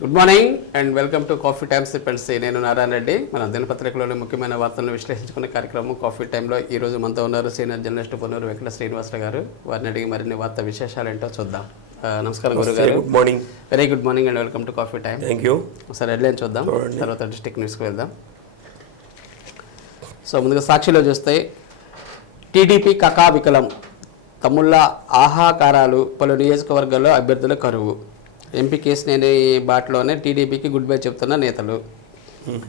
Good morning and welcome to coffee times friends. నేను నారాయణ రెడ్డి. మన దినపత్రికలోని ముఖ్యమైన వార్తలను విశ్లేషించుకునే కార్యక్రమం కాఫీ టైంలో ఈ రోజు మనతో ఉన్నారు సీనియర్ జర్నలిస్ట్ పొన్నూరు వెంకట శ్రీనివాసరావు గారు. వారిని అడిగి మరిన్ని వార్త విశేషాలు ఏంటో చూద్దాం. నమస్కారం గురు గారు. Good morning. Very good morning and welcome to coffee time. Thank you. ఒకసారి హెడ్లైన్ చూద్దాం, తర్వాత డిస్ట్రిక్ట్ న్యూస్కి వెళ్దాం. సో ముందుగా సాక్షిలో చూస్తే టీడీపీ కకావికలం, తమ్ముళ్ళ ఆహాకారాలు, పలు నియోజకవర్గాల్లో అభ్యర్థుల కరువు. ఎంపీ కేసినేని బాటలోనే టీడీపీకి గుడ్ బై చెబుతున్న నేతలు.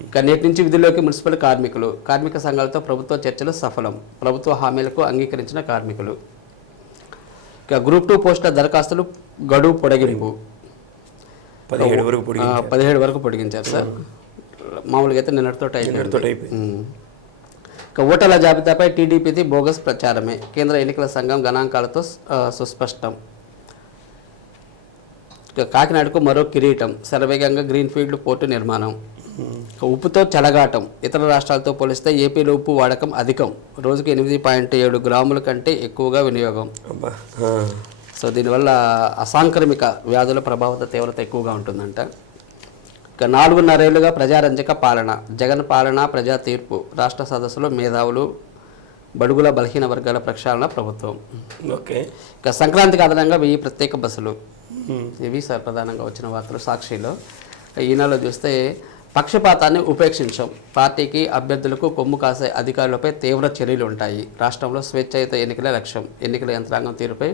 ఇక నేటి నుంచి విధుల్లోకి మున్సిపల్ కార్మికులు. కార్మిక సంఘాలతో ప్రభుత్వ చర్చలు సఫలం, ప్రభుత్వ హామీలకు అంగీకరించిన కార్మికులు. ఇక గ్రూప్ 2 పోస్టుల దరఖాస్తులు గడువు పొడిగింపు 17 వరకు పొడిగించారు సార్. మామూలుగా అయితే నిన్నటితో అయిపోయింది. ఇక ఓటర్ల జాబితాపై టీడీపీది బోగస్ ప్రచారమే, కేంద్ర ఎన్నికల సంఘం గణాంకాలతో సుస్పష్టం. కాకినాడకు మరో కిరీటం, శరవేగంగా గ్రీన్ఫీల్డ్ పోర్టు నిర్మాణం. ఉప్పుతో చెలగాటం, ఇతర రాష్ట్రాలతో పోలిస్తే ఏపీలో ఉప్పు వాడకం అధికం, రోజుకి 8.7 గ్రాముల కంటే ఎక్కువగా వినియోగం. సో దీనివల్ల అసాంక్రమిక వ్యాధుల ప్రభావిత తీవ్రత ఎక్కువగా ఉంటుందంట. ఇక 4.5 ఏళ్లుగా ప్రజారంజక పాలన, జగన్ పాలన ప్రజా తీర్పు, రాష్ట్ర సదస్సులో మేధావులు, బడుగుల బలహీన వర్గాల ప్రక్షాళన ప్రభుత్వం. ఓకే. ఇక సంక్రాంతికి అదనంగా 1000 ప్రత్యేక బస్సులు. ఇవి సార్ ప్రధానంగా వచ్చిన వార్తలు సాక్షిలో. ఈనాలో చూస్తే పక్షపాతాన్ని ఉపేక్షించాం, పార్టీకి అభ్యర్థులకు కొమ్ము కాసే అధికారులపై తీవ్ర చర్యలు ఉంటాయి, రాష్ట్రంలో స్వేచ్ఛాయుత ఎన్నికల లక్ష్యం, ఎన్నికల యంత్రాంగం తీరుపై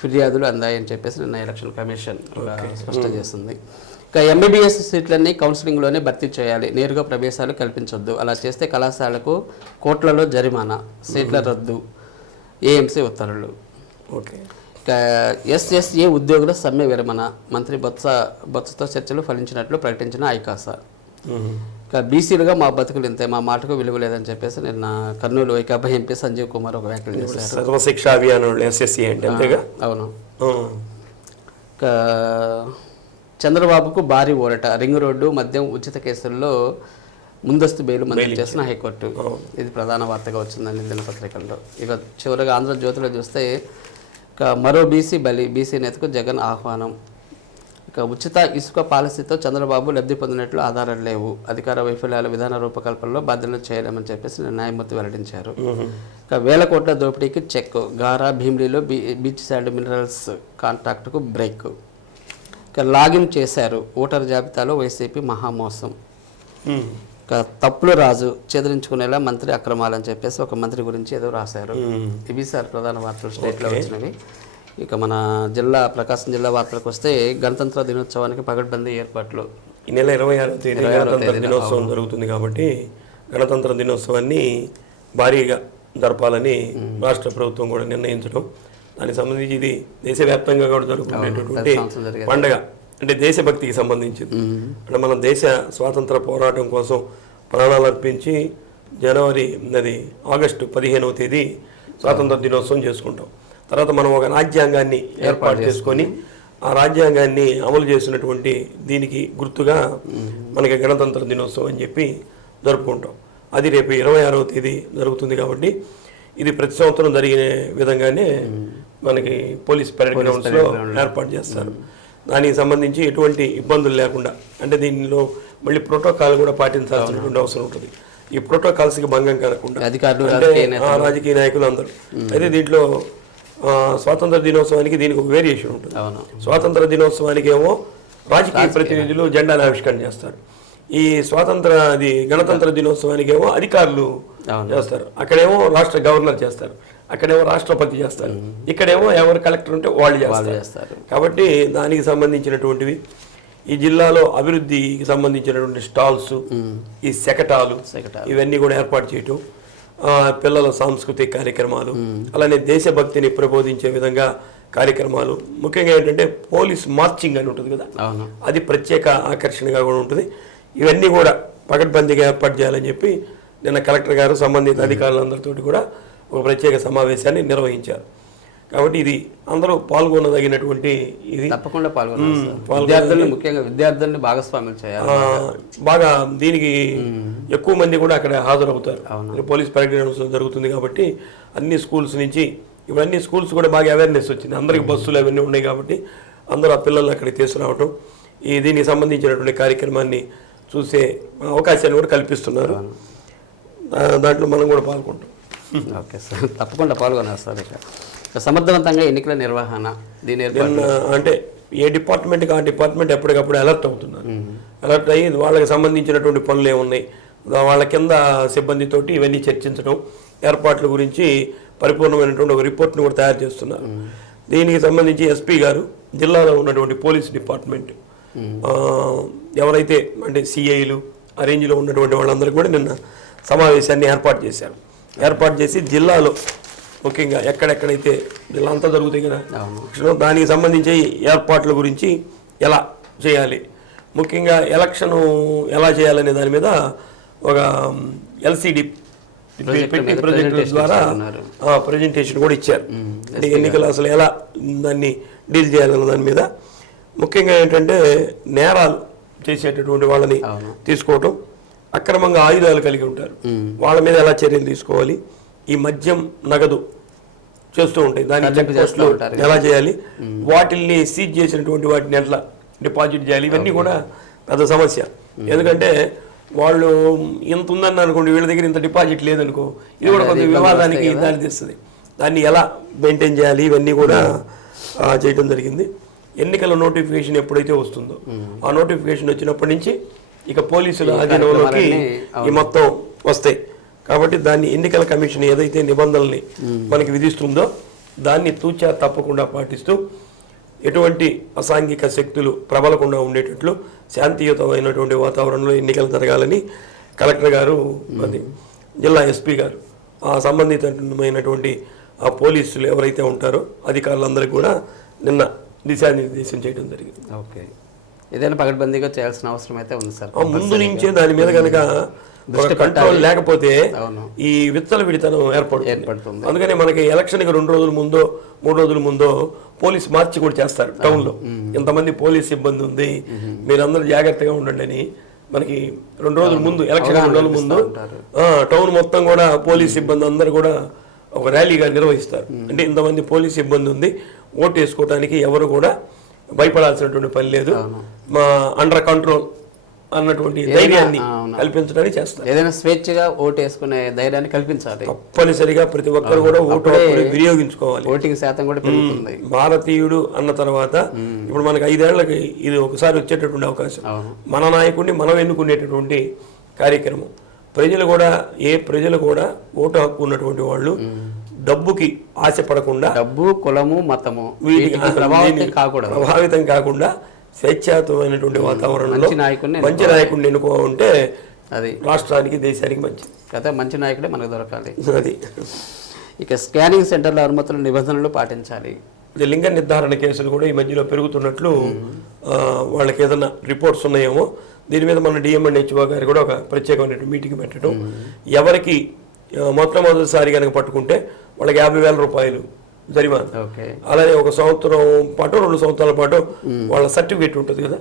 ఫిర్యాదులు అందాయని చెప్పేసి నిన్న ఎలక్షన్ కమిషన్ స్పష్టం చేస్తుంది. ఇక ఎంబీబీఎస్ సీట్లన్నీ కౌన్సిలింగ్లోనే భర్తీ చేయాలి, నేరుగా ప్రవేశాలు కల్పించొద్దు, అలా చేస్తే కళాశాలకు కోట్లలో జరిమానా, సీట్ల రద్దు, ఏఎంసీ ఉత్తర్వులు. ఓకే. ఇక ఎస్ఎస్ఏ ఉద్యోగుల సమ్మె విరమణ, మంత్రి బొత్సతో చర్చలు ఫలించినట్లు ప్రకటించిన ఐకాస. ఇక బీసీలుగా మా బతుకులు ఇంతే, మా మాటకు విలువ లేదని చెప్పేసి నిన్న కర్నూలు వైకాపా ఎంపీ సంజీవ్ కుమార్ ఒక వ్యాఖ్యలు చేశారు. సర్వశిక్ష అభియాన్ ఎస్ఎస్ఏ అంటే అంతేగా. అవును. ఇక చంద్రబాబుకు భారీ ఊరట, రింగ్ రోడ్డు మద్యం ఉచిత కేసుల్లో ముందస్తు బెయిల్ మంజూరు చేసిన హైకోర్టు. ఇది ప్రధాన వార్తగా వచ్చిందండి దినపత్రికల్లో. ఇక చివరిగా ఆంధ్రజ్యోతిలో చూస్తే ఇక మరో బీసీ బలి, బీసీ నేతకు జగన్ ఆహ్వానం. ఇక ఉచిత ఇసుక పాలసీతో చంద్రబాబు లబ్ధి పొందినట్లు ఆధారాలు లేవు, అధికార వైఫల్యాల విధాన రూపకల్పనలో బాధ్యతలు చేయలేమని చెప్పేసి న్యాయమూర్తి వెల్లడించారు. ఇక 1000 కోట్ల దోపిడీకి చెక్, గారా భీమిలీలో బీచ్ శాండ్ మినరల్స్ కాంట్రాక్టుకు బ్రేక్. ఇక లాగిన్ చేశారు, ఓటర్ జాబితాలో వైసీపీ మహామోసం. ఇక తప్పులు రాజు, చెదిరించుకునేలా మంత్రి అక్రమాలని చెప్పేసి ఒక మంత్రి గురించి ఏదో రాశారు. ఇవి సార్ ప్రధాన వార్తలు స్టేట్లో వచ్చినవి. ఇక మన జిల్లా ప్రకాశం జిల్లా వార్తలకు వస్తే గణతంత్ర దినోత్సవానికి పగడ్బందీ ఏర్పాట్లు. ఈ నెల 26వ తేదీ గణతంత్ర దినోత్సవం జరుగుతుంది కాబట్టి గణతంత్ర దినోత్సవాన్ని భారీగా జరపాలని రాష్ట్ర ప్రభుత్వం కూడా నిర్ణయించడం, దానికి సంబంధించి ఇది దేశవ్యాప్తంగా కూడా జరుగుతున్నటువంటి పండుగ, అంటే దేశభక్తికి సంబంధించింది. అంటే మన దేశ స్వాతంత్ర పోరాటం కోసం ప్రాణాలు అర్పించి ఆగస్టు 15వ తేదీ స్వాతంత్ర దినోత్సవం చేసుకుంటాం. తర్వాత మనం ఒక రాజ్యాంగాన్ని ఏర్పాటు చేసుకొని ఆ రాజ్యాంగాన్ని అమలు చేసినటువంటి దీనికి గుర్తుగా మనకి గణతంత్ర దినోత్సవం అని చెప్పి జరుపుకుంటాం. అది రేపు 26వ తేదీ జరుగుతుంది కాబట్టి ఇది ప్రతి సంవత్సరం జరిగే విధంగానే మనకి పోలీస్ పరేడ్ గ్రౌండ్స్లో ఏర్పాటు చేస్తారు. దానికి సంబంధించి ఎటువంటి ఇబ్బందులు లేకుండా, అంటే దీనిలో మళ్ళీ ప్రోటోకాల్ కూడా పాటించాల్సినటువంటి అవసరం ఉంటుంది. ఈ ప్రోటోకాల్స్కి భంగం కలగకుండా రాజకీయ నాయకులు అందరూ. అయితే దీంట్లో స్వాతంత్ర దినోత్సవానికి దీనికి ఒక వేరియేషన్ ఉంటుంది. స్వాతంత్ర దినోత్సవానికి ఏమో రాజకీయ ప్రతినిధులు జెండాను ఆవిష్కరణ చేస్తారు, ఈ గణతంత్ర దినోత్సవానికి ఏమో అధికారులు చేస్తారు. అక్కడేమో రాష్ట్ర గవర్నర్ చేస్తారు, అక్కడేమో రాష్ట్రపతి చేస్తారు, ఇక్కడేమో ఎవరు కలెక్టర్ ఉంటే వాళ్ళు చేస్తారు. కాబట్టి దానికి సంబంధించినటువంటివి ఈ జిల్లాలో అభివృద్ధికి సంబంధించినటువంటి స్టాల్స్, ఈ శకటాలు ఇవన్నీ కూడా ఏర్పాటు చేయటం, పిల్లల సాంస్కృతిక కార్యక్రమాలు, అలానే దేశభక్తిని ప్రబోధించే విధంగా కార్యక్రమాలు, ముఖ్యంగా ఏంటంటే పోలీస్ మార్చింగ్ అని ఉంటుంది కదా, అది ప్రత్యేక ఆకర్షణగా కూడా ఉంటుంది. ఇవన్నీ కూడా పకడ్బందీగా ఏర్పాటు చేయాలని చెప్పి నిన్న కలెక్టర్ గారు సంబంధిత అధికారులందరితో కూడా ఒక ప్రత్యేక సమావేశాన్ని నిర్వహించారు. కాబట్టి ఇది అందరూ పాల్గొనదగినటువంటి ఇది. తప్పకుండా పాల్గొనాలి, ముఖ్యంగా విద్యార్థులను భాగస్వామ్యం చేయాలి. బాగా దీనికి ఎక్కువ మంది కూడా అక్కడ హాజరవుతారు. పోలీస్ పరేడ్ జరుగుతుంది కాబట్టి అన్ని స్కూల్స్ నుంచి ఇవన్నీ స్కూల్స్ కూడా బాగా అవేర్నెస్ వచ్చింది. అందరికి బస్సులు అవన్నీ ఉన్నాయి కాబట్టి అందరూ ఆ పిల్లల్ని అక్కడికి తీసుకురావటం, దీనికి సంబంధించినటువంటి కార్యక్రమాన్ని చూసే అవకాశాన్ని కూడా కల్పిస్తున్నారు. దాంట్లో మనం కూడా పాల్గొంటాం. ఓకే సార్, తప్పకుండా పాల్గొన్నారు సార్. ఇక సమర్థవంతంగా ఎన్నికల నిర్వహణ దీని అంటే ఏ డిపార్ట్మెంట్కి ఆ డిపార్ట్మెంట్ ఎప్పటికప్పుడు అలర్ట్ అవుతున్నారు. అలర్ట్ అయ్యి వాళ్ళకి సంబంధించినటువంటి పనులు ఏమున్నాయి, వాళ్ళ కింద సిబ్బందితోటి ఇవన్నీ చర్చించడం, ఏర్పాట్ల గురించి పరిపూర్ణమైనటువంటి ఒక రిపోర్ట్ని కూడా తయారు చేస్తున్నారు. దీనికి సంబంధించి ఎస్పీ గారు జిల్లాలో ఉన్నటువంటి పోలీస్ డిపార్ట్మెంట్ ఎవరైతే అంటే సిఐలు ఆ రేంజ్లో ఉన్నటువంటి వాళ్ళందరికీ కూడా నిన్న సమావేశాన్ని ఏర్పాటు చేశారు. ఏర్పాటు చేసి జిల్లాలో ముఖ్యంగా ఎక్కడెక్కడైతే జిల్లా అంతా జరుగుతాయి కదా, దానికి సంబంధించి ఏర్పాట్ల గురించి ఎలా చేయాలి, ముఖ్యంగా ఎలక్షన్ ఎలా చేయాలనే దాని మీద ఒక ఎల్సిడి పెట్టి ప్రొజెక్టుల ద్వారా ప్రజెంటేషన్ కూడా ఇచ్చారు. అంటే ఎన్నికలు అసలు ఎలా దాన్ని డీల్ చేయాలన్న దాని మీద ముఖ్యంగా ఏంటంటే నేరాలు చేసేటటువంటి వాళ్ళని తీసుకోవటం, అక్రమంగా ఆయుధాలు కలిగి ఉంటారు వాళ్ళ మీద ఎలా చర్యలు తీసుకోవాలి, ఈ మద్యం నగదు చేస్తూ ఉంటాయి దాన్ని ఎలా చేయాలి, వాటిల్ని సీజ్ చేసినటువంటి వాటిని ఎట్లా డిపాజిట్ చేయాలి, ఇవన్నీ కూడా పెద్ద సమస్య. ఎందుకంటే వాళ్ళు ఇంత ఉందని అనుకోండి, వీళ్ళ దగ్గర ఇంత డిపాజిట్ లేదనుకో, ఇది కూడా కొంత వివాదానికి దారి తీస్తుంది. దాన్ని ఎలా మెయింటైన్ చేయాలి ఇవన్నీ కూడా చేయడం జరిగింది. ఎన్నికల నోటిఫికేషన్ ఎప్పుడైతే వస్తుందో ఆ నోటిఫికేషన్ వచ్చినప్పటి నుంచి ఇక పోలీసుల ఆధీనంలోకి ఈ మొత్తం వస్తాయి. కాబట్టి దాన్ని ఎన్నికల కమిషన్ ఏదైతే నిబంధనల్ని మనకి విధిస్తుందో దాన్ని తూచా తప్పకుండా పాటిస్తూ ఎటువంటి అసాంఘిక శక్తులు ప్రబలకుండా ఉండేటట్లు శాంతియుతమైనటువంటి వాతావరణంలో ఎన్నికలు జరగాలని కలెక్టర్ గారు, అది జిల్లా ఎస్పీ గారు, ఆ సంబంధితమైనటువంటి ఆ పోలీసులు ఎవరైతే ఉంటారో అధికారులందరికీ కూడా నిన్న దిశానిర్దేశం చేయడం జరిగింది. ఓకే, ఏదైనా పకడ్బందీగా చేయాల్సిన అవసరం అయితే ఉంది సార్. ముందు నుంచే దాని మీద కనుక కంట్రోల్ లేకపోతే ఈ విత్తల విడితనం ఏర్పడుతుంది. అందుకనే మనకి ఎలక్షన్కి 2 రోజుల ముందో 3 రోజుల ముందో పోలీస్ మార్చి కూడా చేస్తారు టౌన్లో. ఇంతమంది పోలీస్ సిబ్బంది ఉంది, మీరందరూ జాగ్రత్తగా ఉండండి అని మనకి 2 రోజుల ముందు, ఎలక్షన్ 2 రోజుల ముందు టౌన్ మొత్తం కూడా పోలీస్ సిబ్బంది అందరూ కూడా ఒక ర్యాలీగా నిర్వహిస్తారు. అంటే ఇంతమంది పోలీస్ సిబ్బంది ఉంది, ఓటు వేసుకోవడానికి ఎవరు కూడా భయపడాల్సినటువంటి పని లేదు, మా అండర్ కంట్రోల్ అన్నటువంటి ధైర్యాన్ని కల్పించడానికి చేస్తారు. ఏదైనా స్వేచ్ఛగా ఓటు వేసుకునే ధైర్యాన్ని కల్పించాలి. తప్పనిసరిగా ప్రతి ఒక్కరు కూడా ఓటు వినియోగించుకోవాలి. ఓటింగ్ శాతం కూడా పెరుగుతుంది. భారతీయుడు అన్న తర్వాత ఇప్పుడు మనకి 5 ఏళ్లకి ఇది ఒకసారి వచ్చేటటువంటి అవకాశం. మన నాయకుడిని మనం ఎన్నుకునేటటువంటి కార్యక్రమం. ప్రజలు కూడా ఓటు హక్కు ఉన్నటువంటి వాళ్ళు డబ్బుకి ఆశపడకుండా, డబ్బు కులము మతము ప్రభావితం కాకుండా స్వేచ్ఛాయుతమైనటువంటి వాతావరణంలో మంచి నాయకుడిని ఎన్నుకుంటే అది రాష్ట్రానికి దేశానికి మంచిది కదా. మంచి నాయకుడే మనకు దొరకాలి. అది ఇక స్కానింగ్ సెంటర్ల అనుమతుల నిబంధనలు పాటించాలి. లింగ నిర్ధారణ కేసులు కూడా ఈ మధ్యలో పెరుగుతున్నట్లు వాళ్ళకి ఏదైనా రిపోర్ట్స్ ఉన్నాయేమో దీని మీద మన డిఎంఎన్హెచ్ఓ గారు కూడా ఒక ప్రత్యేకమైన మీటింగ్ పెట్టడం, ఎవరికి మొట్టమొదటిసారి కనుక పట్టుకుంటే వాళ్ళకి 50,000 రూపాయలు జరిమానా, అలాగే 1 సంవత్సరం పాటు 2 సంవత్సరాల పాటు వాళ్ళ సర్టిఫికేట్ ఉంటుంది కదా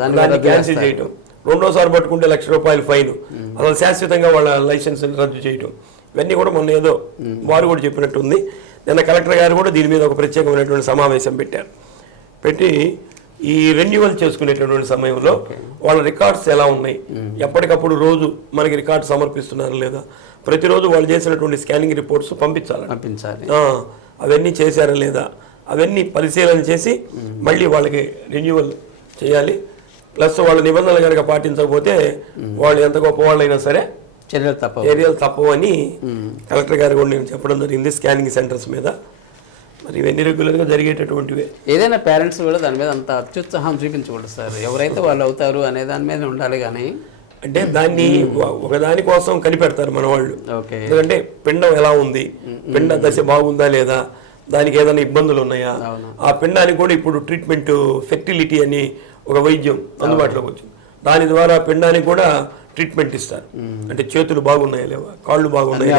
దాన్ని క్యాన్సిల్ చేయటం, 2వ సారి పట్టుకుంటే ₹1,00,000 ఫైన్, అసలు శాశ్వతంగా వాళ్ళ లైసెన్స్ రద్దు చేయటం, ఇవన్నీ కూడా మొన్న ఏదో వారు కూడా చెప్పినట్టుంది. నిన్న కలెక్టర్ గారు కూడా దీని మీద ఒక ప్రత్యేకమైనటువంటి సమావేశం పెట్టి ఈ రెన్యువల్ చేసుకునేటటువంటి సమయంలో వాళ్ళ రికార్డ్స్ ఎలా ఉన్నాయి, ఎప్పటికప్పుడు రోజు మనకి రికార్డు సమర్పిస్తున్నారు లేదా, ప్రతిరోజు వాళ్ళు చేసినటువంటి స్కానింగ్ రిపోర్ట్స్ పంపించాలి, అవన్నీ చేశారా లేదా, అవన్నీ పరిశీలన చేసి మళ్ళీ వాళ్ళకి రెన్యువల్ చేయాలి. ప్లస్ వాళ్ళ నిబంధనలు కనుక పాటించకపోతే వాళ్ళు ఎంత గొప్ప వాళ్ళైనా సరే చర్యలు తప్పవని కలెక్టర్ గారు కూడా నేను చెప్పడం జరిగింది స్కానింగ్ సెంటర్స్ మీద. మరి ఇవన్నీ రెగ్యులర్గా జరిగేటటువంటివే. ఏదైనా పేరెంట్స్ కూడా దాని మీద అంత అత్యుత్సాహం చూపించకూడదు సార్, ఎవరైతే వాళ్ళు అవుతారు అనే దాని మీద ఉండాలి. కానీ అంటే దాన్ని ఒకదాని కోసం కనిపెడతారు మన వాళ్ళు. ఎందుకంటే పిండం ఎలా ఉంది, పిండ దశ బాగుందా లేదా, దానికి ఏదైనా ఇబ్బందులు ఉన్నాయా, ఆ పిండానికి కూడా ఇప్పుడు ట్రీట్మెంట్ ఫెర్టిలిటీ అని ఒక వైద్యం అందుబాటులోకి వచ్చింది. దాని ద్వారా పిండానికి కూడా ట్రీట్మెంట్ ఇస్తారు. అంటే చేతులు బాగున్నాయా లేవా, కాళ్ళు బాగున్నాయా,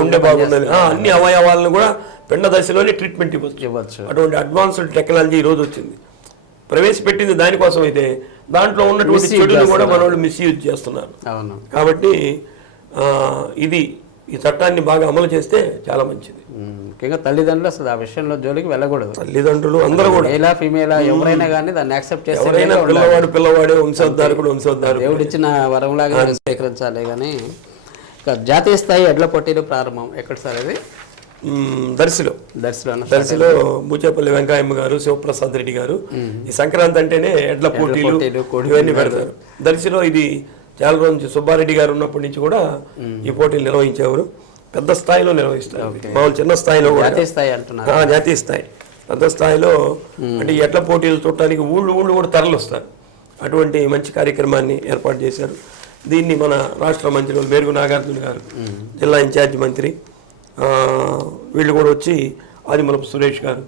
గుండె బాగున్నాయి, అన్ని అవయవాలను కూడా పిండ దశలోనే ట్రీట్మెంట్ ఇవ్వచ్చు. అటువంటి అడ్వాన్స్డ్ టెక్నాలజీ ఈ రోజు వచ్చింది. ప్రవేశపెట్టింది దానికోసం అయితే దాంట్లో ఉన్నటువంటి చెడుని కూడా మన వాళ్ళు మిస్యూజ్ చేస్తున్నారు. కాబట్టి ఇది ఈ చట్టాన్ని బాగా అమలు చేస్తే చాలా మంచిది. ముఖ్యంగా తల్లిదండ్రులు అసలు ఆ విషయంలో జోలికి వెళ్ళకూడదు. తల్లిదండ్రులు అందరూ కూడా మేలా ఫీమేలా ఎవరైనా కానీ దాన్ని యాక్సెప్ట్ చేసి ఎవరైనా పిల్లవాడే వంశోద్ధారకుడు దేవుడు ఇచ్చిన వరంలాగా స్వీకరించాలి. కానీ జాతీయ స్థాయి ఎడ్ల పోటీలు ప్రారంభం ఎక్కడ సార్ అది? దర్శిలో బూచేపల్లి వెంకయ్యమ్మ గారు, శివప్రసాద్ రెడ్డి గారు ఈ సంక్రాంతి అంటేనే ఎడ్ల పోటీలు ఇవన్నీ పెడతారు. దర్శిలో ఇది చాలా రోజు నుంచి సుబ్బారెడ్డి గారు ఉన్నప్పటి నుంచి కూడా ఈ పోటీలు నిర్వహించేవారు. పెద్ద స్థాయిలో నిర్వహిస్తారు. మామూలు చిన్న స్థాయిలో కూడా జాతీయ స్థాయి పెద్ద స్థాయిలో అంటే ఈ ఎడ్ల పోటీలు చూడటానికి ఊళ్ళు కూడా తరలి వస్తారు. అటువంటి మంచి కార్యక్రమాన్ని ఏర్పాటు చేశారు. దీన్ని మన రాష్ట్ర మంత్రులు మేరుగు నాగార్జున గారు, జిల్లా ఇన్ఛార్జి మంత్రి, వీళ్ళు కూడా వచ్చి ఆదిమూలపు సురేష్ గారు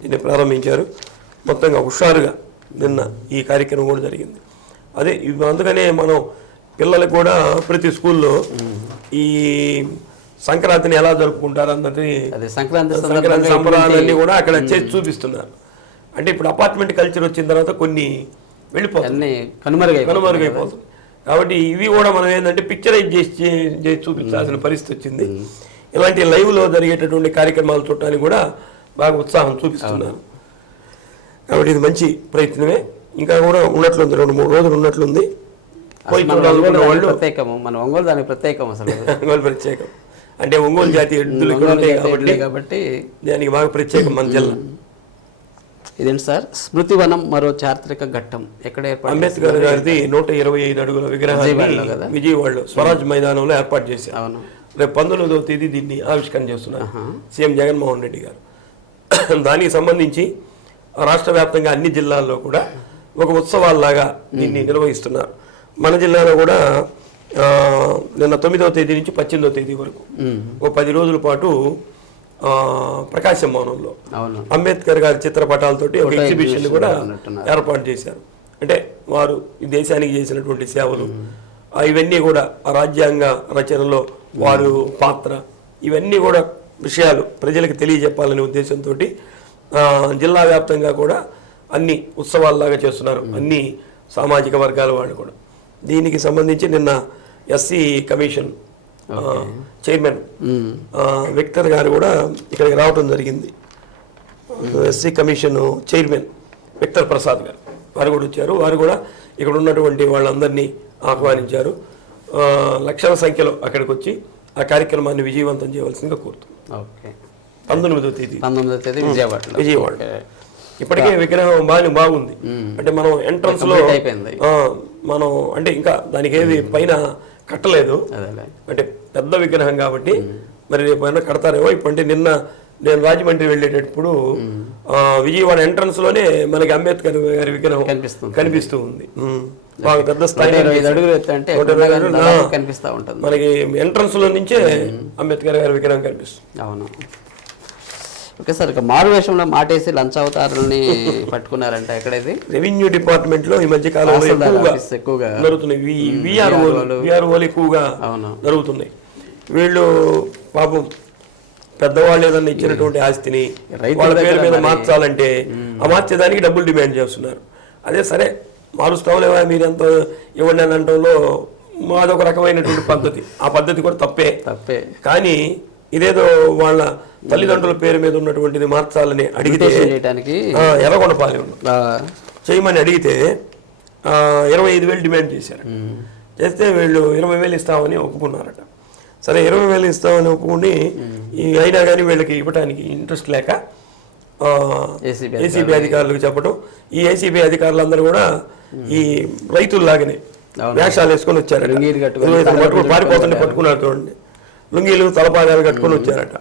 దీన్ని ప్రారంభించారు. మొత్తంగా హుషారుగా నిన్న ఈ కార్యక్రమం కూడా జరిగింది. అదే అందుకనే మనం పిల్లలకు కూడా ప్రతి స్కూల్లో ఈ సంక్రాంతిని ఎలా జరుపుకుంటారు అన్నది సంక్రాంతి సంబరాలన్నీ కూడా అక్కడ చేసి చూపిస్తున్నారు. అంటే ఇప్పుడు అపార్ట్మెంట్ కల్చర్ వచ్చిన తర్వాత కొన్ని వెళ్ళిపోతుంది, కనుమరుగైపోతుంది. కాబట్టి ఇవి కూడా మనం ఏంటంటే పిక్చరైజ్ చేసి చూపించాల్సిన పరిస్థితి వచ్చింది. ఇలాంటి లైవ్లో జరిగేటటువంటి కార్యక్రమాలు చూడటానికి కూడా బాగా ఉత్సాహం చూపిస్తున్నారు. కాబట్టి ఇది మంచి ప్రయత్నమే. ఇంకా కూడా ఉన్నట్లుంది, 2-3 రోజులు ఉన్నట్లుంది. ఒంగోలు ప్రత్యేకం అంటే ఒంగోలు జాతి ఎద్దులు కాబట్టి దానికి బాగా ప్రత్యేకం మన జిల్లా. ఇదేంటి సార్ స్మృతి వనం మరో చారిత్రక ఘట్టం ఎక్కడ ఏర్పాటు? అంబేద్కర్ గారిది 125 అడుగుల విగ్రహాన్ని విజయవాడలో స్వరాజ్ మైదానంలో ఏర్పాటు చేశారు. రేపు 19వ తేదీ దీన్ని ఆవిష్కరణ చేస్తున్నారు సీఎం జగన్మోహన్ రెడ్డి గారు. దానికి సంబంధించి రాష్ట్ర వ్యాప్తంగా అన్ని జిల్లాల్లో కూడా ఒక ఉత్సవాల్లాగా దీన్ని నిర్వహిస్తున్నారు. మన జిల్లాలో కూడా నిన్న 9వ తేదీ నుంచి 18వ తేదీ వరకు ఒక 10 రోజుల పాటు ప్రకాశం భవనంలో అంబేద్కర్ గారి చిత్రపటాలతోటి ఒక ఎగ్జిబిషన్ కూడా ఏర్పాటు చేశారు. అంటే వారు ఈ దేశానికి చేసినటువంటి సేవలు ఇవన్నీ కూడా రాజ్యాంగ రచనలో వారు పాత్ర ఇవన్నీ కూడా విషయాలు ప్రజలకు తెలియజెప్పాలనే ఉద్దేశంతో జిల్లా వ్యాప్తంగా కూడా అన్ని ఉత్సవాల్లాగా చేస్తున్నారు, అన్ని సామాజిక వర్గాల వాళ్ళు కూడా. దీనికి సంబంధించి నిన్న ఎస్సీ కమిషన్ చైర్మన్ విక్టర్ గారు కూడా ఇక్కడికి రావడం జరిగింది. SC commission chairman Victor Prasad గారు వారు కూడా వచ్చారు. వారు కూడా ఇక్కడ ఉన్నటువంటి వాళ్ళందరినీ ఆహ్వానించారు. లక్షల సంఖ్యలో అక్కడికి వచ్చి ఆ కార్యక్రమాన్ని విజయవంతం చేయవలసిందిగా కోరుతున్నాం. 19వ తేదీ విజయవాడ. ఇప్పటికే విగ్రహం బాగుంది. అంటే మనం ఎంట్రన్స్ లో మనం అంటే ఇంకా దానికి ఏది పైన కట్టలేదు, అంటే పెద్ద విగ్రహం కాబట్టి మరి రేపు అయినా కడతారేమో. ఇప్పుడంటే నిన్న నేను రాజమండ్రి వెళ్ళేటప్పుడు విజయవాడ ఎంట్రన్స్ లోనే మనకి అంబేద్కర్ గారి విగ్రహం కనిపిస్తూ ఉంది. బాగా పెద్ద స్థాయి మనకి ఎంట్రన్స్ లో నుంచే అంబేద్కర్ గారి విగ్రహం కనిపిస్తుంది. అవును. ఓకే సార్, ఇక మారు వేషంలో మాటేసి లంచావతారుల్ని పట్టుకున్నారంట. ఎక్కడైది? రెవెన్యూ డిపార్ట్మెంట్ లో ఈ మధ్య కాలంలో ఎక్కువగా జరుగుతున్నాయి. విఆర్ఓలు ఎక్కువగా జరుగుతున్నాయి. వీళ్ళు పాపం పెద్దవాళ్ళు ఏదన్నా ఇచ్చినటువంటి ఆస్తిని వాళ్ళ పేరు మీద మార్చాలంటే ఆ మార్చేదానికి డబ్బులు డిమాండ్ చేస్తున్నారు. అదే సరే మారుస్తాంలేవా మీరు ఎంత ఇవ్వండి అని అనడంలో అదొక రకమైనటువంటి పద్ధతి. ఆ పద్ధతి కూడా తప్పే. కానీ ఇదేదో వాళ్ళ తల్లిదండ్రుల పేరు మీద ఉన్నటువంటిది మార్చాలని అడిగితే ఎర్రగొండపాలెం చేయమని అడిగితే 25,000 డిమాండ్ చేశారు. చేస్తే వీళ్ళు 20,000 ఇస్తామని ఒప్పుకున్నారట. సరే 20,000 ఇస్తామని ఒప్పుకుని అయినా కానీ వీళ్ళకి ఇవ్వడానికి ఇంట్రెస్ట్ లేక ఏసీబీ అధికారులకు చెప్పడం. ఈ ఏసీబీ అధికారులందరూ కూడా ఈ రైతుల్లాగానే వేషాలు వేసుకొని వచ్చారట. పారిపోతుంటే పట్టుకున్నారు చూడండి, లుంగీలు తలపాగాలు కట్టుకొని వచ్చారట.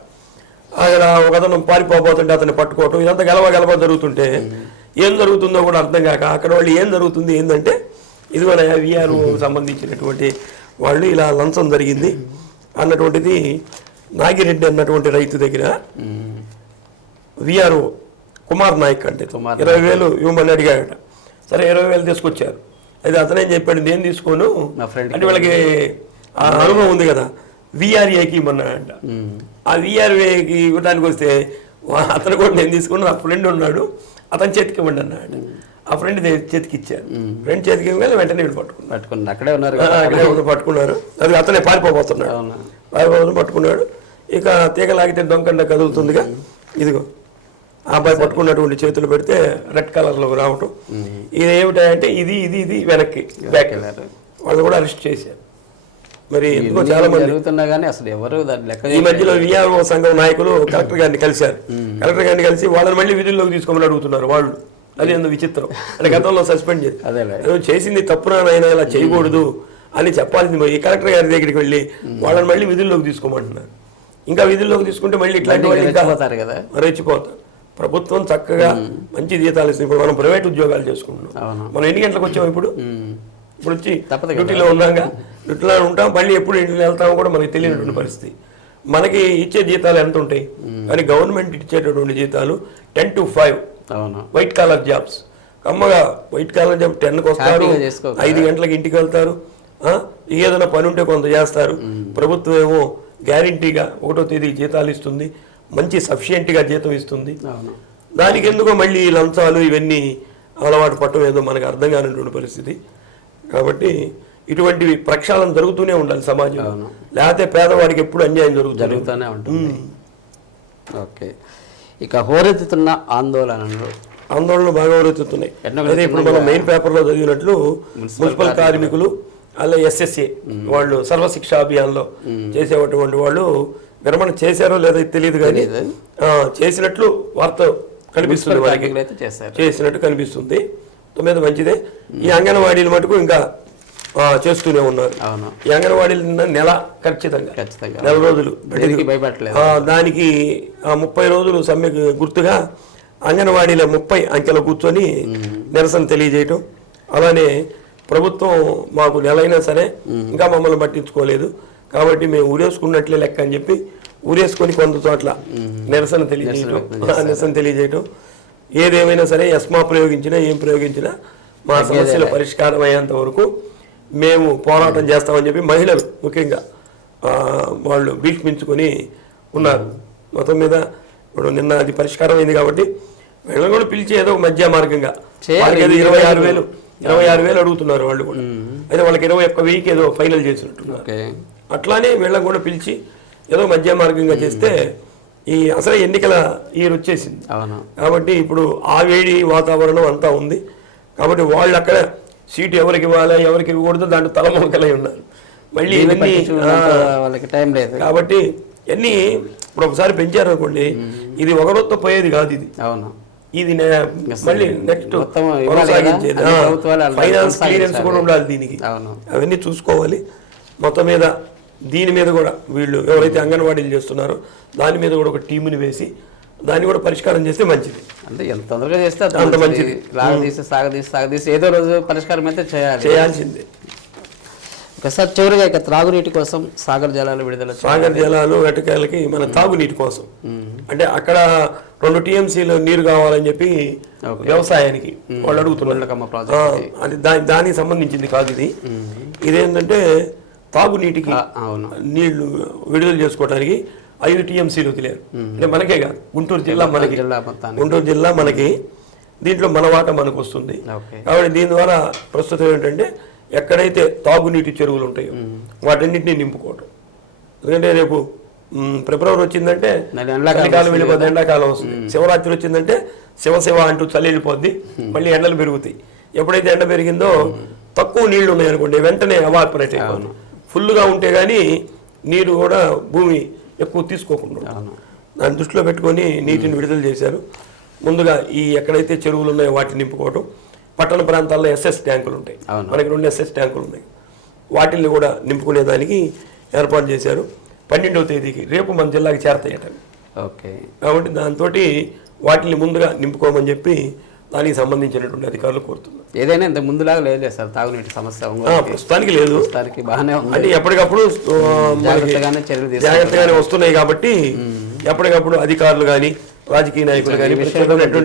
అక్కడ ఒక అతను పారిపోతుంటే అతన్ని పట్టుకోవటం, ఇదంతా గలవ జరుగుతుంటే ఏం జరుగుతుందో కూడా అర్థం కాక అక్కడ వాళ్ళు ఏం జరుగుతుంది ఏంటంటే ఇదిగో విఆర్ సంబంధించినటువంటి వాళ్ళు ఇలా లంచం జరిగింది అన్నటువంటిది నాగిరెడ్డి అన్నటువంటి రైతు దగ్గర విఆర్ఓ కుమార్ నాయక్ అంటే 20,000 ఇవ్వమని అడిగాడట. సరే 20,000 తీసుకొచ్చారు. అయితే అతనేం చెప్పాడు, నేను తీసుకోను అంటే వీళ్ళకి అనుభవం ఉంది కదా, విఆర్ఏకి ఇవ్వమన్నాడంట. ఆ విఆర్ఏకి ఇవ్వడానికి వస్తే అతను కూడా నేను తీసుకుని నా ఫ్రెండ్ ఉన్నాడు అతని చేతికి ఇవ్వండి అన్నాడు. ఆ ఫ్రెండ్ చేతికి ఇచ్చారు. ఫ్రెండ్ చేతికి ఇవ్వగానే వెంటనే వీళ్ళు పట్టుకున్నారు. అక్కడే పట్టుకున్నారు. అది అతనే పారిపోతున్నాడు. రాఘవరాజు పట్టుకున్నాడు. ఇక తీగ లాగితే దొంకండ కదులుతుందిగా, ఇదిగో ఆ అబ్బాయి పట్టుకున్నటువంటి చేతులు పెడితే రెడ్ కలర్లో రావటం. ఇది ఏమిటంటే ఇది వెనక్కి బ్యాక్. వాళ్ళు కూడా అరెస్ట్ చేశారు. మరి ఎందుకో చాలా మంది జరుగుతున్నా కానీ అసలు ఎవరు దాని లెక్క. ఈ మధ్యలో విఆర్ఓ సంఘం నాయకులు కలెక్టర్ గారిని కలిశారు. కలెక్టర్ గారిని కలిసి వాళ్ళని మళ్ళీ విధుల్లోకి తీసుకోమని అడుగుతున్నారు వాళ్ళు. అది ఎందుకు విచిత్రం అంటే గతంలో సస్పెండ్ చేసింది తప్పునైనా ఇలా చేయకూడదు అని చెప్పాల్సింది. ఈ కలెక్టర్ గారి దగ్గరికి వెళ్ళి వాళ్ళని మళ్ళీ విధుల్లోకి తీసుకోమంటున్నారు. ఇంకా విధుల్లోకి తీసుకుంటే మళ్ళీ ఇట్లాంటి వాళ్ళు ఇంకా రెచ్చిపోతారు. ప్రభుత్వం చక్కగా మంచి జీతాలు ఇస్తుంది. ఇప్పుడు మనం ప్రైవేట్ ఉద్యోగాలు చేసుకుంటున్నాం. మనం ఎన్ని గంటలకు వచ్చాం ఇప్పుడు వచ్చి డ్యూటీలో ఉన్నాగా, డ్యూటీలో ఉంటాం, మళ్ళీ ఎప్పుడు ఇంటికి వెళ్తామో కూడా మనకి తెలియనటువంటి పరిస్థితి. మనకి ఇచ్చే జీతాలు ఎంత ఉంటాయి కానీ గవర్నమెంట్ ఇచ్చేటటువంటి జీతాలు 10 to 5 వైట్ కాలర్ జాబ్స్. కమ్మగా వైట్ కాలర్ జాబ్ 10కి వస్తారు, 5 గంటలకు ఇంటికి వెళ్తారు. ఏదైనా పని ఉంటే కొంత చేస్తారు. ప్రభుత్వం ఏమో గ్యారంటీగా 1వ తేదీకి జీతాలు ఇస్తుంది, మంచి సఫిషియెంట్గా జీతం ఇస్తుంది. దానికి ఎందుకో మళ్ళీ లంచాలు ఇవన్నీ అలవాటు పట్టడం ఏదో మనకు అర్థం కానిటువంటి పరిస్థితి. కాబట్టి ఇటువంటివి ప్రక్షాళన జరుగుతూనే ఉండాలి సమాజం, లేకపోతే పేదవాడికి ఎప్పుడు అన్యాయం జరుగుతూనే ఉంటుంది. ఓకే, ఇక హోరెత్తుతున్న ఆందోళనలు బాగా హోరెత్తుతున్నాయి. అదే ఇప్పుడు మనం మెయిన్ పేపర్లో చదివినట్లు మున్సిపల్ కార్మికులు అలా SSA వాళ్ళు సర్వశిక్ష అభియాన్లో చేసేటువంటి వాళ్ళు విరమణ చేశారో లేదో తెలియదు కానీ చేసినట్లు వార్త కనిపిస్తుంది, చేసినట్టు కనిపిస్తుంది. మీద మంచిదే. ఈ అంగన్వాడీలు మటుకు ఇంకా చేస్తూనే ఉన్నారు. ఈ అంగన్వాడీలు నెల ఖచ్చితంగా నెల రోజులు దానికి 30 రోజులు సమ్మెకు గుర్తుగా అంగన్వాడీల 30 అంకెలు కూర్చొని నిరసన తెలియజేయటం. అలానే ప్రభుత్వం మాకు నెలైనా సరే ఇంకా మమ్మల్ని పట్టించుకోలేదు కాబట్టి మేము ఊరేసుకున్నట్లే లెక్క అని చెప్పి ఊరేసుకొని కొంత చోట్ల నిరసన తెలియజేయటం. ఏదేమైనా సరే ఎస్మా ప్రయోగించినా ఏం ప్రయోగించినా మా సమస్యల పరిష్కారం అయ్యేంత వరకు మేము పోరాటం చేస్తామని చెప్పి మహిళలు ముఖ్యంగా వాళ్ళు భీష్మించుకొని ఉన్నారు. మొత్తం మీద ఇప్పుడు నిన్న అది పరిష్కారం అయింది కాబట్టి వీళ్ళని కూడా పిలిచి ఏదో మధ్య మార్గంగా 26,000 అడుగుతున్నారు వాళ్ళు కూడా. అయితే వాళ్ళకి 21,000 ఏదో ఫైనల్ చేసినట్టున్నారు. అట్లానే వీళ్ళని కూడా పిలిచి ఏదో మధ్య మార్గంగా చేస్తే ఈ అసలు ఎన్నికల ఇయర్ వచ్చేసింది కాబట్టి ఇప్పుడు ఆ వేడి వాతావరణం అంతా ఉంది కాబట్టి వాళ్ళు అక్కడ సీటు ఎవరికి ఇవ్వాలి ఎవరికి ఇవ్వకూడదు దాంట్లో తలమునకలై ఉన్నారు. మళ్ళీ ఇవన్నీ వాళ్ళకి టైం లేదు కాబట్టి ఇవన్నీ ఇప్పుడు ఒకసారి పెంచారు అనుకోండి, ఇది ఒకరోజుతో పోయేది కాదు. ఇది మళ్ళీ నెక్స్ట్ కొనసాగించేది. ఫైనాన్స్ క్లియరెన్స్ కూడా ఉండాలి దీనికి, అవన్నీ చూసుకోవాలి. మొత్తం మీద దీని మీద కూడా వీళ్ళు ఎవరైతే అంగన్వాడీలు చేస్తున్నారో దాని మీద కూడా ఒక టీముని వేసి దాన్ని కూడా పరిష్కారం చేస్తే మంచిది. అంటే ఎంత తొందరగా చేస్తే అంత మంచిది. సాగదీసి ఏదో రోజు పరిష్కారం అయితే చేయాల్సిందే. ఒకసారి చివరిగా ఇక త్రాగునీటి కోసం సాగర్ జలాలు విడుదల, సాగర్ జలాలు ఎటకాలకి మన తాగునీటి కోసం అంటే అక్కడ 2 TMCలు నీరు కావాలని చెప్పి వ్యవసాయానికి వాళ్ళు అడుగుతున్నారు. అది దానికి సంబంధించింది కాదు ఇది. ఇదేంటంటే తాగునీటికి నీళ్లు విడుదల చేసుకోవడానికి 5 TMCలు వదిలేరు. అంటే మనకే కాదు, గుంటూరు జిల్లా మనకి దీంట్లో మన వాటా మనకు వస్తుంది. కాబట్టి దీని ద్వారా ప్రస్తుతం ఏంటంటే ఎక్కడైతే తాగునీటి చెరువులు ఉంటాయో వాటన్నింటినీ నింపుకోవటం. ఎందుకంటే రేపు ఫిబ్రవరి వచ్చిందంటే చలికాలం వెళ్ళిపోద్ది, ఎండాకాలం వస్తుంది. శివరాత్రి వచ్చిందంటే శివ అంటూ చలి వెళ్ళిపోద్ది, మళ్ళీ ఎండలు పెరుగుతాయి. ఎప్పుడైతే ఎండ పెరిగిందో తక్కువ నీళ్లు ఉన్నాయి అనుకోండి వెంటనే ఎవాపరేట్ అయిపోతుంది. ఫుల్గా ఉంటే కానీ నీరు కూడా భూమి ఎక్కువ తీసుకోకుండా దాన్ని దృష్టిలో పెట్టుకొని నీటిని విడుదల చేశారు. ముందుగా ఈ ఎక్కడైతే చెరువులు ఉన్నాయో వాటిని నింపుకోవటం. పట్టణ ప్రాంతాల్లో SS ట్యాంకులు ఉంటాయి, మనకి 2 SS ట్యాంకులు ఉన్నాయి, వాటిని కూడా నింపుకునేదానికి ఏర్పాటు చేశారు. 12వ తేదీకి రేపు మన జిల్లాకి చేరతాయట. కాబట్టి దాంతో వాటిని ముందుగా నింపుకోమని చెప్పి దానికి సంబంధించినటువంటి అధికారులు కోరుతున్నారు. ఏదైనా ఇంత ముందులాగా లేదు సార్ తాగునీటి సమస్య ప్రస్తుతానికి లేదు, బాగానే ఉంది. అంటే ఎప్పటికప్పుడు జాగ్రత్తగానే వస్తున్నాయి కాబట్టి ఎప్పటికప్పుడు అధికారులు కానీ రాజకీయ నాయకులు కానీ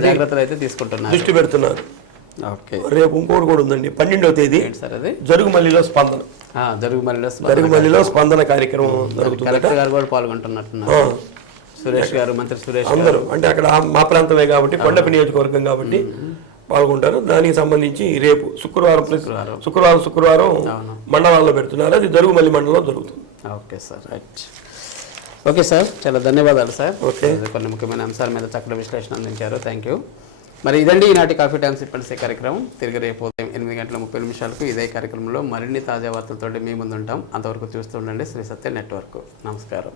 జాగ్రత్తలు అయితే తీసుకుంటున్నారు, దృష్టి పెడుతున్నారు. రేపు ఇంకోటి కూడా ఉందండి, 12వ తేదీ జరుగుమల్లిలో స్పందన కార్యక్రమం జరుగుతుంది. పాల్గొంటున్నట్టున్నారు సురేష్ గారు, మంత్రి సురేష్ అందరూ. అంటే అక్కడ మా ప్రాంతమే కాబట్టి కొండపి నియోజకవర్గం కాబట్టి పాల్గొంటారు. దానికి సంబంధించి రేపు శుక్రవారం మండలాల్లో పెడుతున్నారు. అది దరుగుమల్లి మండలంలో జరుగుతుంది. Okay sir, right. Okay sir, చాలా ధన్యవాదాలు సార్. ఓకే, కొన్ని ముఖ్యమైన అంశాల మీద చక్కటి విశ్లేషణ అందించారు. Thank you. మరి ఇదండి ఈనాటి coffee time SIP and say కార్యక్రమం. తిరిగి రేపు ఉదయం 8:30 ఇదే కార్యక్రమంలో మరిన్ని తాజా వార్తలతో మీ ముందు ఉంటాం. అంతవరకు చూస్తూ ఉండండి శ్రీ సత్య నెట్వర్క్. నమస్కారం.